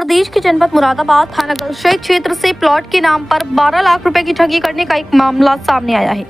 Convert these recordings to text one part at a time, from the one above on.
प्रदेश के जनपद मुरादाबाद थाना गलशेत क्षेत्र से प्लॉट के नाम पर 12 लाख रुपए की ठगी करने का एक मामला सामने आया है।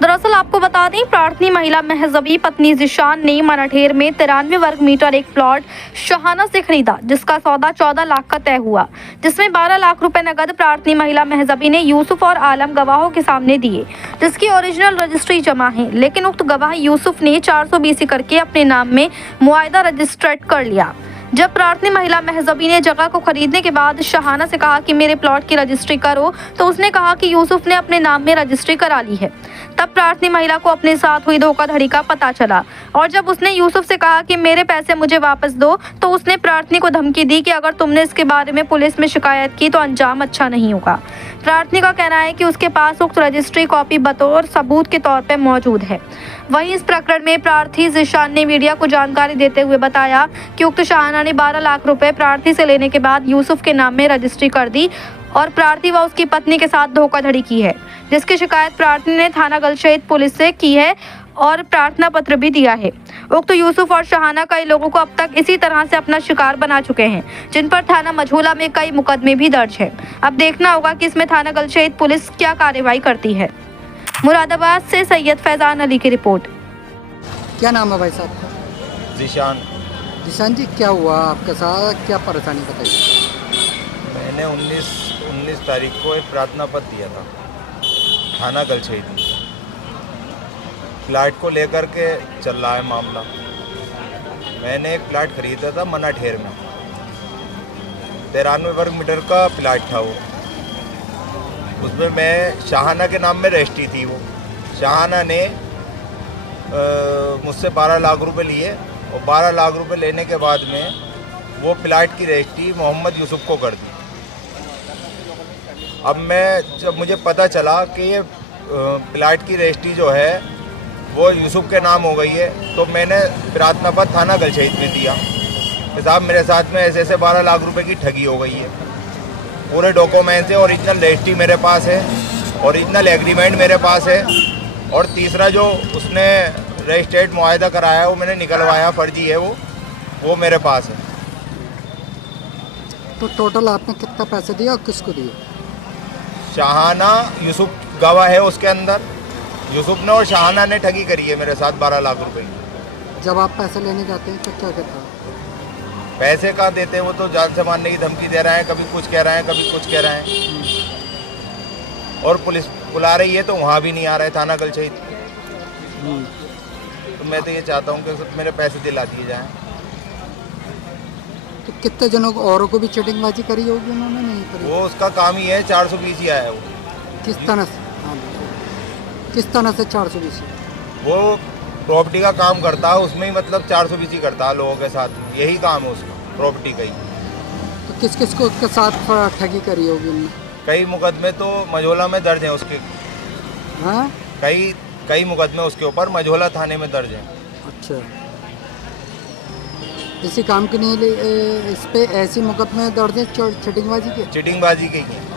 दरअसल आपको बता दें, प्रार्थनी महिला महजबी पत्नी जिशान ने मनाठेर में 93 वर्ग मीटर एक प्लॉट शहाना से खरीदा, जिसका सौदा 14 लाख का तय हुआ, जिसमें 12 लाख रुपए नगद प्रार्थनी महिला महजबी ने यूसुफ और आलम गवाहों के सामने दिए, जिसकी ओरिजिनल रजिस्ट्री जमा है। लेकिन उक्त गवाह यूसुफ ने 420 करके अपने नाम में मुआयदा रजिस्टर्ड कर लिया। जब प्रार्थनी महिला महजबी ने जगह को खरीदने के बाद शहाना से कहा कि मेरे प्लॉट की रजिस्ट्री करो, तो उसने कहा कि यूसुफ ने अपने नाम में रजिस्ट्री करा ली है। तब प्रार्थनी महिला को अपने साथ हुई धोखाधड़ी का पता चला और जब उसने यूसुफ से कहा कि मेरे पैसे मुझे वापस दो, तो उसने प्रार्थनी को धमकी दी कि अगर तुमने इसके बारे में पुलिस में शिकायत की तो अंजाम अच्छा नहीं होगा। प्रार्थनी का कहना है कि उसके पास उक्त रजिस्ट्री कॉपी बतौर सबूत के तौर पर मौजूद है। वहीं इस प्रकरण में प्रार्थी जिशान ने मीडिया को जानकारी देते हुए बताया कि उक्त शहाना ने 12 लाख रुपए प्रार्थी से लेने के बाद यूसुफ के नाम में रजिस्ट्री कर दी और प्रार्थी व उसकी पत्नी के साथ धोखाधड़ी की है, जिसकी शिकायत प्रार्थी ने थाना गलशेत पुलिस से की है और प्रार्थना पत्र भी दिया है। उक्त यूसुफ और शहाना कई लोगों को अब तक इसी तरह से अपना शिकार बना चुके हैं, जिन पर थाना मझोला में कई मुकदमे भी दर्ज हैं। अब देखना होगा कि इसमें थाना गलशेत पुलिस क्या कार्रवाई करती है। मुरादाबाद से सैयद फैजान अली की रिपोर्ट। क्या नाम है भाई साहब का? जिशान। जिशान जी, क्या हुआ आपके साथ, क्या परेशानी बताइए? मैंने 19 तारीख को एक प्रार्थना पत्र दिया था थाना गलशेत में। प्लाट को लेकर के चल रहा है मामला। मैंने एक प्लाट खरीदा था मनाठेर में, 93 वर्ग मीटर का प्लाट था वो। उसमें मैं शहाना के नाम में रजिस्ट्री थी। वो शहाना ने मुझसे 12 लाख रुपए लिए और 12 लाख रुपए लेने के बाद में वो प्लाट की रजिस्ट्री मोहम्मद यूसुफ को कर दी। अब जब मुझे पता चला कि ये प्लाट की रजिस्ट्री जो है वो यूसुफ के नाम हो गई है, तो मैंने प्रार्थना पत्र थाना गलशेत में दिया कि साहब मेरे साथ में ऐसे 12 लाख रुपए की ठगी हो गई है। पूरे डॉक्यूमेंट्स है, ओरिजिनल रजिस्ट्री मेरे पास है, ओरिजिनल एग्रीमेंट मेरे पास है और तीसरा जो उसने रजिस्ट्रेड मुआयदा कराया है वो मैंने निकलवाया, फर्जी है वो मेरे पास है। तो टोटल आपने कितना पैसे दिया और किसको दिए? शहाना यूसुफ गवाह है उसके अंदर। यूसुफ ने और शहाना ने ठगी करी है मेरे साथ 12 लाख रुपए की। जब आप पैसे लेने जाते हैं तो क्या कहता है? पैसे कहाँ देते हैं, वो तो जान से मारने की धमकी दे रहा है, कभी कुछ कह रहा है कभी कुछ कह रहा है। और पुलिस बुला रही है तो वहाँ भी नहीं आ रहा है थाना गलशेत। तो मैं तो ये चाहता हूँ कि मेरे पैसे दिला दिए जाएं। तो कितने जनों को औरों को भी चीटिंगबाजी करी होगी उन्होंने? नहीं करी। वो उसका काम ही है, 420 ही आया वो। किस तरह से? हाँ, किस तरह से 420? वो प्रॉपर्टी का काम करता है, उसमें ही मतलब 420 ही करता है लोगों के साथ, यही काम है उसका, प्रॉपर्टी का ही। तो किस किस को उसके साथ ठगी करी होगी उन्होंने? कई मुकदमे तो मझोला में दर्ज हैं उसके। हाँ, कई मुकदमे उसके ऊपर मझोला थाने में दर्ज हैं। अच्छा, इसी काम के लिए इस पे ऐसी मुकदमे दर्ज है चीटिंगबाजी के? चीटिंगबाजी के ही हैं।